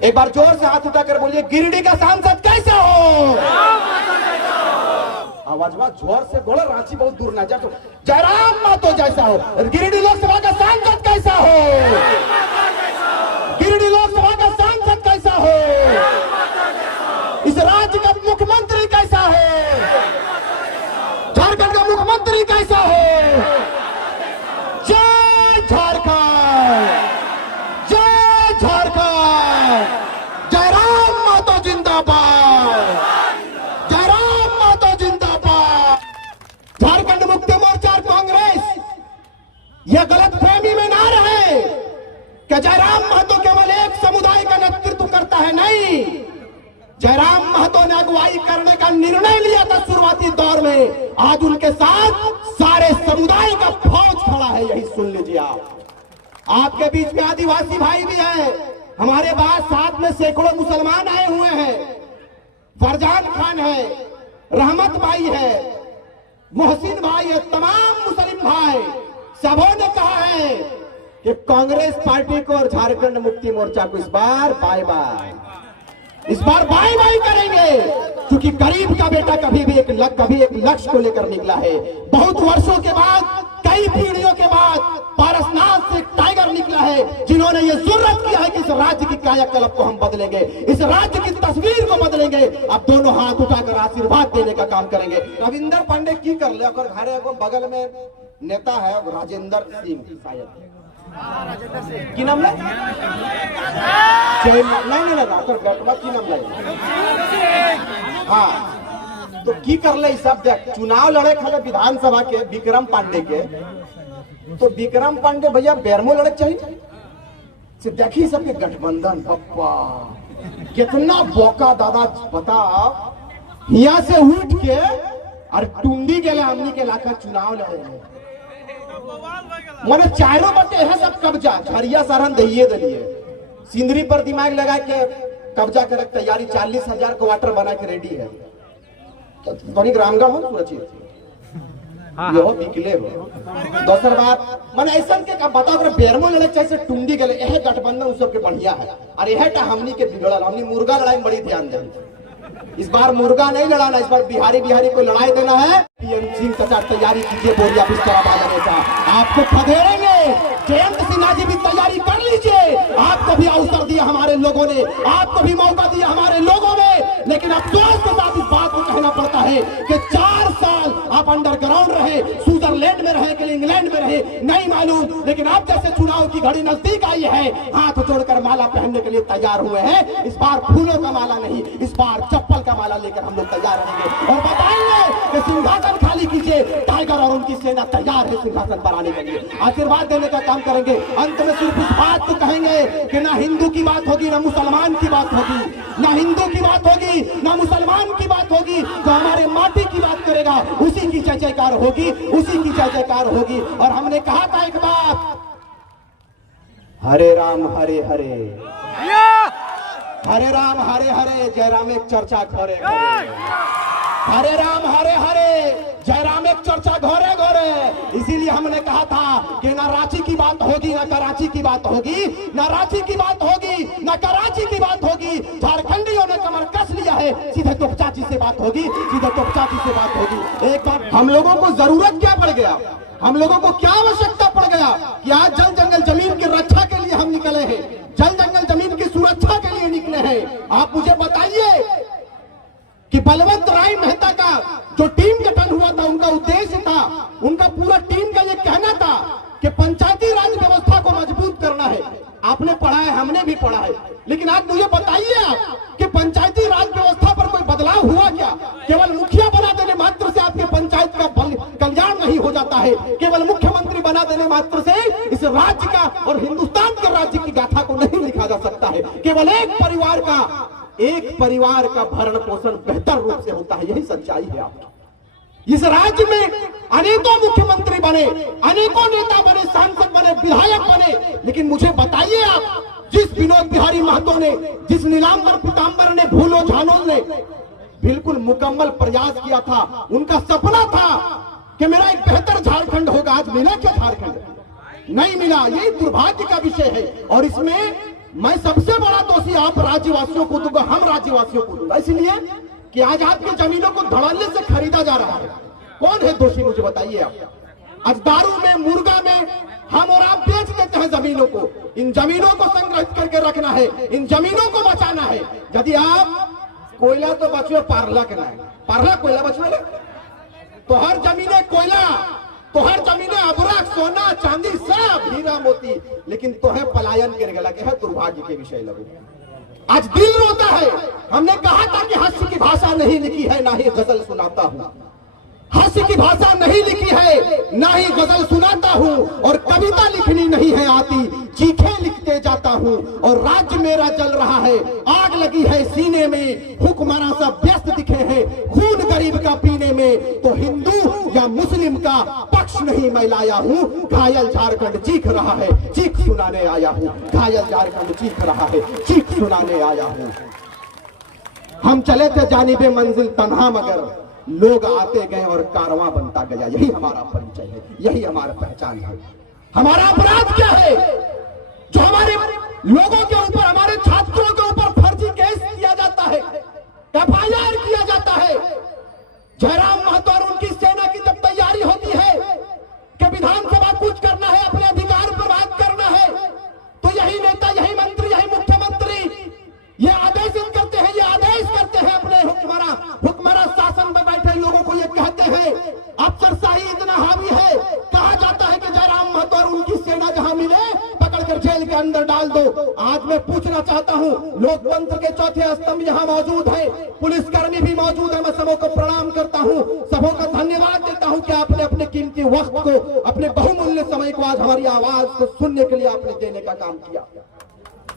एक बार जोर से हाथ उठाकर बोलिए, गिरिडीह का सांसद कैसा हो? आवाज जोर से बोलो, रांची बहुत दूर ना जा। तो जयराम महतो जैसा हो। गिरिडीह लोकसभा का सांसद कैसा हो? गिरिडीह लोकसभा का सांसद कैसा हो? इस राज्य का मुख्यमंत्री कैसा है? झारखंड का मुख्यमंत्री कैसा है? जय झारखंड, जय झारखंड, जयराम महतो जिंदाबाद, जयराम महतो जिंदाबाद। झारखंड मुक्ति मोर्चा कांग्रेस यह गलतफहमी में ना रहे कि जयराम महतो केवल एक समुदाय का नेतृत्व करता है। नहीं, जयराम महतो ने अगुवाई करने का निर्णय लिया था शुरुआती दौर में। आज उनके साथ सारे समुदाय का फौज खड़ा है, यही सुन लीजिए आप। आपके बीच में आदिवासी भाई भी हैं, हमारे पास साथ में सैकड़ों मुसलमान आए हुए हैं। फरजान खान है, रहमत भाई है, मोहसिन भाई है, तमाम मुस्लिम भाई सबों ने कहा है कि कांग्रेस पार्टी को और झारखंड मुक्ति मोर्चा को इस बार बाय बाय, इस बार बाय बाय करेंगे। क्योंकि गरीब का बेटा कभी एक लक्ष्य को लेकर निकला है। बहुत वर्षों के बाद, कई पीढ़ियों के बाद पारसनाथ से एक टाइगर निकला है, जिन्होंने ये जुर्रत किया है कि इस राज्य की कायाकल्प को हम बदलेंगे, इस राज्य की तस्वीर को बदलेंगे। अब दोनों हाथ उठाकर आशीर्वाद देने का काम करेंगे। रविंदर पांडे की कर ले, अगर घरे को बगल में नेता है राजेंद्र सिंह, शायद की नाम है, नहीं गटवा की नाम है। हाँ, तो की कर ले सब देख, चुनाव लड़े खाले विधानसभा के विक्रम पांडे के, तो विक्रम पांडे भैया बेरमो लड़े चाहिए से देखी सबके गठबंधन। पप्पा कितना बोका दादा बता, यहाँ से उठ के और टुंडी के लिए हमनी के इलाका चुनाव लड़े हैं। मैंने चारों बटे है सब कब्जा, झरिया सरहन दहिए दलिए, सिंदरी पर दिमाग लगा के कब्जा करे तैयारी। 40,000 क्वार्टर बना के रेडी है। बड़ी रामगढ़ हो सुरक्षित यो निकले हो। दूसर बात मैंने ऐसा के बताओ, अगर बेरमो लड़े चाहिए टुंडी गले, यह गठबंधन उस सबके बढ़िया है। और यह हमनी के बिगड़ल, हमनी मुर्गा लड़ाई में बड़ी ध्यान दें। इस बार मुर्गा नहीं लड़ाना, इस बार बिहारी को लड़ाई देना है। पीएम सिंह चाचा तैयारी कीजिए, बोलिए इस तरह बाजने का आपको खदेड़ेंगे। जयंत सिन्हा जी भी तैयारी कर लीजिए। आपको भी अवसर दिया हमारे लोगों ने, आपको भी मौका दिया हमारे लोगों ने, लेकिन अफसोस के साथ इस बात को कहना पड़ता है कि 4 साल आप अंडरग्राउंड रहे, स्विट्जरलैंड में रहे कि इंग्लैंड में रहे नहीं मालूम, लेकिन अब जैसे चुनाव की घड़ी नजदीक आई है, हाथ जोड़कर माला पहनने के लिए तैयार हुए हैं। इस बार फूलों का माला नहीं, इस बार चप्पल का माला लेकर हम लोग तैयार रहेंगे और बताएंगे कि सिंहासन खाली कीजिए। टाइगर और उनकी सेना तैयार है सिंहासन पर आने के लिए, आशीर्वाद देने का काम करेंगे। अंत में सिर्फ इस बात को कहेंगे कि ना हिंदू की बात होगी, ना मुसलमान की बात होगी, ना हिंदू की बात होगी, ना मुसलमान की बात होगी। जो हमारे माटी की बात करेगा उसी की जय जयकार होगी, उसी की जय जयकार होगी। और हमने कहा था एक बात, हरे राम हरे हरे, हरे राम हरे हरे, जयराम एक चर्चा घरे घरे, हरे राम हरे हरे, जयराम एक चर्चा घरे घरे। इसीलिए हमने कहा था कि ना रांची की बात होगी, ना कराची की बात होगी, ना रांची की बात होगी, ना कराची की बात होगी। झारखंडियों ने कमर कस लिया है, सीधे तोपचाची से बात होगी, सीधे तोपचाची से बात होगी। एक बार हम लोगों को जरूरत क्या पड़ गया, हम लोगों को क्या आवश्यकता पड़ गया कि आज जल जंगल जमीन की रक्षा के लिए हम निकले हैं, जल जंगल जमीन की सुरक्षा के लिए निकले हैं। आप मुझे बताइए कि बलवंत राय मेहता का जो टीम गठन हुआ था, उनका उद्देश्य था, उनका पूरा टीम का ये कहना था कि पंचायती राज व्यवस्था को मजबूत करना है। आपने पढ़ा है, हमने भी पढ़ा है, लेकिन आज मुझे बताइए आप कि पंचायती राज व्यवस्था पर कोई बदलाव हुआ क्या? केवल मुखिया बना देने मात्र से आपके पंचायत का कल्याण नहीं हो जाता है। केवल मुख्यमंत्री बना देने मात्र से इस राज्य का और हिंदुस्तान के राज्य की गाथा को नहीं लिखा जा सकता है। केवल एक परिवार का भरण पोषण बेहतर रूप से होता है, यही सच्चाई है आपकी। इस राज्य में अनेकों मुख्यमंत्री बने, अनेकों नेता बने, सांसद बने, विधायक बने, लेकिन मुझे बताइए आप, जिस विनोद बिहारी महतो ने, जिस नीलांबर पीतांबर ने, भूलो झानो ने बिल्कुल मुकम्मल प्रयास किया था, उनका सपना था कि मेरा एक बेहतर झारखंड होगा। आज मिला क्या झारखंड? नहीं मिला। यही दुर्भाग्य का विषय है और इसमें मैं सबसे बड़ा दोषी आप राज्यवासियों को दूंगा, हम राज्यवासियों को दूंगा, इसलिए कि आज आपकी जमीनों को धड़ल्ले से खरीदा जा रहा है। कौन है दोषी मुझे बताइए आप। आज दारू में, मुर्गा में हम और आप बेच देते हैं जमीनों को। इन जमीनों को संग्रहित करके रखना है, इन जमीनों को बचाना है। यदि आप कोयला तो बचवे, पारला के ना पारला कोयला बचवे तो हर जमीने कोयला, तो हर जमीने अबरक, सोना चांदी सब हीरा मोती, लेकिन तो है पलायन के गला के है दुर्भाग्य के विषय लगो। आज दिल रोता है। हमने कहा था कि हास्य की भाषा नहीं लिखी है, ना ही गजल सुनाता हूं। हास्य की भाषा नहीं लिखी है, ना ही गजल सुनाता हूं, और कविता लिखनी नहीं है आती, चीखें लिखते जाता हूं। और राज्य मेरा जल रहा है, आग लगी है सीने में, हुक्मरान सब व्यस्त दिखे हैं खून गरीब का पीने में। तो हिंदू या मुस्लिम का पक्ष नहीं मैं लाया हूं, घायल झारखंड चीख रहा है, चीख सुनाने आया हूं। घायल झारखंड चीख रहा है, चीख सुनाने आया हूं। हम चले थे जानिबे मंजिल तन्हा, मगर लोग आते गए और कारवां बनता गया। यही हमारा परिचय है, यही हमारा पहचान है। हमारा अपराध क्या है जो हमारे लोगों के ऊपर, हमारे छात्रों के ऊपर फर्जी केस किया जाता है, FIR किया जाता है। जयराम महतो और उनकी सेना की जब तैयारी होती है कि विधानसभा कुछ करना है, अपने अधिकार पर बात करना है, तो यही नेता, यही मंत्री, यही मुख्यमंत्री ये आदेशित करते हैं, ये आदेश करते हैं अपने हुक्मरान शासन में बैठे लोगों को। ये कहते हैं अफसरशाही इतना हावी है, कहा जाता है कि जयराम महतो और उनकी सेना जहां मिले पकड़कर जेल के अंदर डाल दो। आज मैं पूछना चाहता हूं, लोकतंत्र के चौथे स्तंभ यहां मौजूद है, पुलिसकर्मी भी मौजूद है। मैं सबों को प्रणाम करता हूं, सबों का धन्यवाद देता हूं कि आपने अपने कीमती वक्त को, अपने बहुमूल्य समय को आज हमारी आवाज को सुनने के लिए आपने देने का काम किया।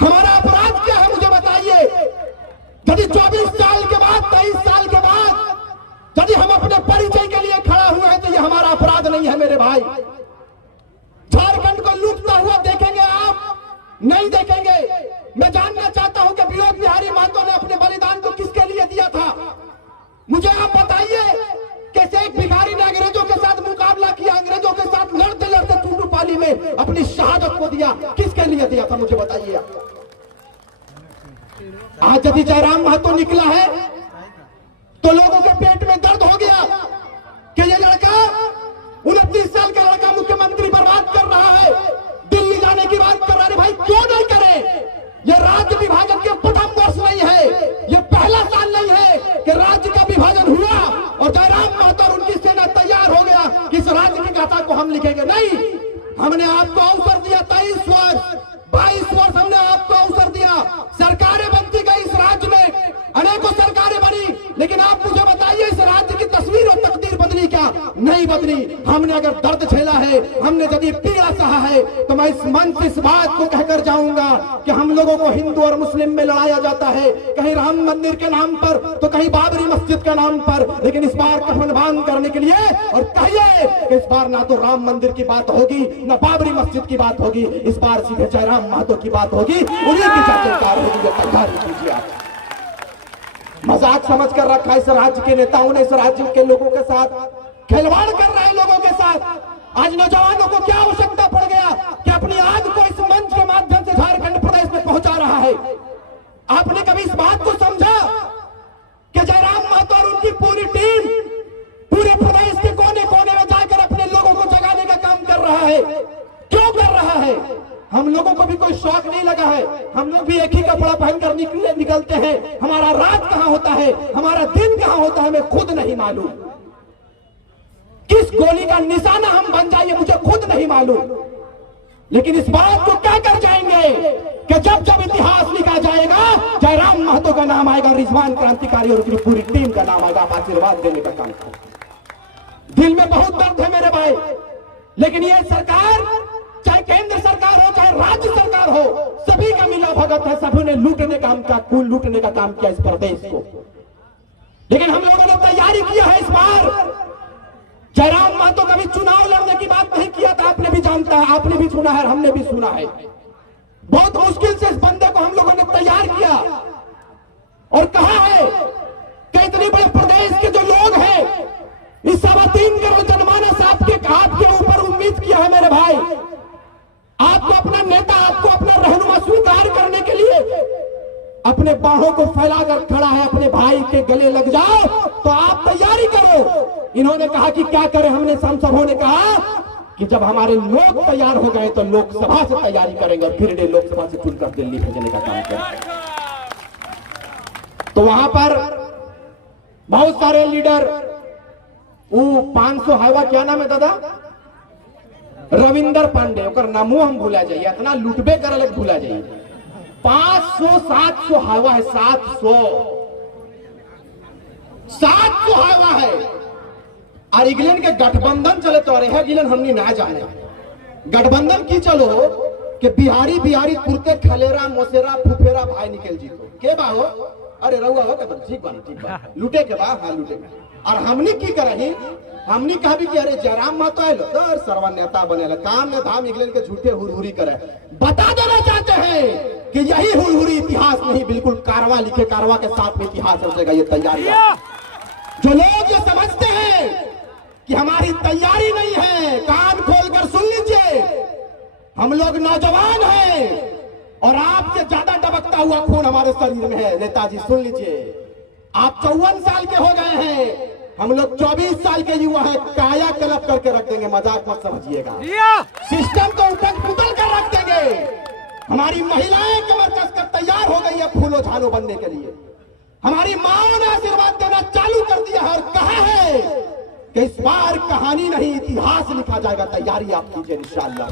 हमारा अपराध क्या है मुझे बताइए। यदि 24 साल के बाद, 23 साल के बाद यदि हम अपने परिचय के लिए खड़ा हुए हैं, तो ये हमारा अपराध नहीं है मेरे भाई। झारखंड को लूटता हुआ देखेंगे आप? नहीं देखेंगे। मैं जानना चाहता हूं कि विनोद बिहारी महतो ने अपने बलिदान को किसके लिए दिया था? मुझे आप बताइए। कैसे एक भिखारी ने अंग्रेजों के साथ मुकाबला किया, अंग्रेजों के साथ लड़ते लड़ते टूटूपाली में अपनी शहादत को दिया, किसके लिए दिया था मुझे बताइए। आज यदि जयराम महतो निकला है तो लोगों के पेट में दर्द हो गया कि ये लड़का 29 साल का लड़का मुख्यमंत्री पर बात कर रहा है, दिल्ली जाने की बात कर रहा है। भाई क्यों नहीं करे? ये राज्य विभाजन के प्रथम वर्ष नहीं है, ये पहला साल नहीं है कि राज्य का विभाजन हुआ और जयराम महतो और उनकी सेना तैयार हो गया कि इस राज्य की गाथा को हम लिखेंगे। नहीं, हमने आपको अवसर दिया 23 वर्ष, 22 वर्ष हमने आपको अवसर दिया। सरकारें बनती गई इस राज्य में, अनेकों सरकारें बनी, लेकिन आप मुझे बताइए इस राज्य की तस्वीर और तकदीर बदली क्या? नहीं बदली। हमने अगर दर्द झेला है, हमने यदि पीड़ा सहा है, तो मैं इस मंच इस बात को कहकर जाऊंगा कि हम लोगों को हिंदू और मुस्लिम में लड़ाया जाता है, कहीं राम मंदिर के नाम पर तो कहीं बाबरी मस्जिद के नाम पर। लेकिन इस बार कफन बांध करने के लिए और कहिए कि इस बार ना तो राम मंदिर की बात होगी, ना बाबरी मस्जिद की बात होगी, इस बार सीधे जयराम महतो की बात होगी, उन्हीं की चर्चा होगी। तैयारी कीजिए आप। मजाक समझ कर रखा है इस राज्य के नेताओं ने, इस राज्य के लोगों के साथ खिलवाड़ कर रहे हैं लोगों के साथ। आज नौजवानों को क्या आवश्यकता पड़ गया कि अपनी आग को इस मंच के माध्यम से झारखंड प्रदेश में पहुंचा रहा है। आपने कभी इस बात को समझा कि जयराम महतो और उनकी पूरी टीम पूरे प्रदेश के कोने कोने में जाकर अपने लोगों को जगाने का काम कर रहा है? क्यों कर रहा है? हम लोगों को भी कोई शौक नहीं लगा है, हम लोग भी एक ही कपड़ा पहनकर निकलते हैं। हमारा रात कहां होता है, हमारा दिन कहां होता है, हमें खुद नहीं मालूम। किस गोली का निशाना हम बन जाए मुझे खुद नहीं मालूम। लेकिन इस बात को क्या कर जाएंगे कि जब जब इतिहास लिखा जाएगा जयराम महतो का नाम आएगा, रिजवान क्रांतिकारी और उसकी पूरी टीम का नाम आएगा। आप आशीर्वाद देने का काम करें। दिल में बहुत दर्द है मेरे भाई, लेकिन ये सरकार, चाहे केंद्र सरकार हो चाहे राज्य सरकार हो, सभी का मिला भगत है, सभी ने लूटने का काम किया इस प्रदेश को। लेकिन हम लोगों ने तैयारी किया है इस बार। जयराम महतो कभी चुनाव लड़ने की बात नहीं किया था, आपने भी जानता है, आपने भी सुना है, हमने भी सुना है। बहुत मुश्किल से इस बंदे को हम लोगों ने तैयार किया और कहा है कि इतने बड़े प्रदेश के जो लोग हैं, इस 3.25 करोड़ जनमानस आपके ऊपर उम्मीद किया है मेरे भाई। आपको अपना नेता, आपको अपना रहनुमा स्वीकार करने के लिए अपने बाहों को फैलाकर खड़ा है, अपने भाई के गले लग जाओ तो आप तैयारी करो। इन्होंने कहा कि क्या करें, हमने हम सबों ने कहा कि जब हमारे लोग तैयार हो गए तो लोकसभा से तैयारी करेंगे और फिर इन्हें लोकसभा से चुनकर दिल्ली भेजने का काम करेंगे। तो वहां पर बहुत सारे लीडर, वो 500 हावा क्या नाम है दादा, रविंदर पांडे, ओकर नामो हम भूला जाइए, इतना लुटबे करल भूला जाइए। 500-700 हावा है, 700 हावा है। और इंग्लैंड के गठबंधन चले तो रहे गिलन हमनी ना जाने गठबंधन की चलो कि बिहारी बिहारी कुर्ते खलेरा मोसेरा फुफेरा भाई निकल जीतो के बा हो, अरे रहुआ हो कदम ठीक बा लूटे के बा, हाँ लूटे के। और हमनी की करही, हमनी कहा भी कि अरे जयराम महतो आए तो सर्वा नेता बने काम में धाम इंग्लैंड के झूठे हुरहुरी करे। बता देना चाहते हैं कि यही हुरहुरी इतिहास नहीं, बिल्कुल कारवा लिखे, कारवा के साथ में इतिहास रचेगा ये तैयारी। जो लोग ये समझते हैं कि हमारी तैयारी नहीं है, कान खोलकर सुन लीजिए, हम लोग नौजवान हैं और आपसे ज्यादा डबकता हुआ खून हमारे शरीर में है। नेताजी सुन लीजिए, आप 54 साल के हो गए हैं, हम लोग 24 साल के युवा हैं, काया कलप करके रख देंगे, मजाक मत समझिएगा। सिस्टम को उठक पुतल कर रख देंगे। हमारी महिलाएं कमर कसकर तैयार हो गई है फूलो झालो बनने के लिए। हमारी माओ ने आशीर्वाद देना चालू कर दिया है और कहा है कि इस बार कहानी नहीं इतिहास लिखा जाएगा। तैयारी आप कीजिए इंशाअल्लाह।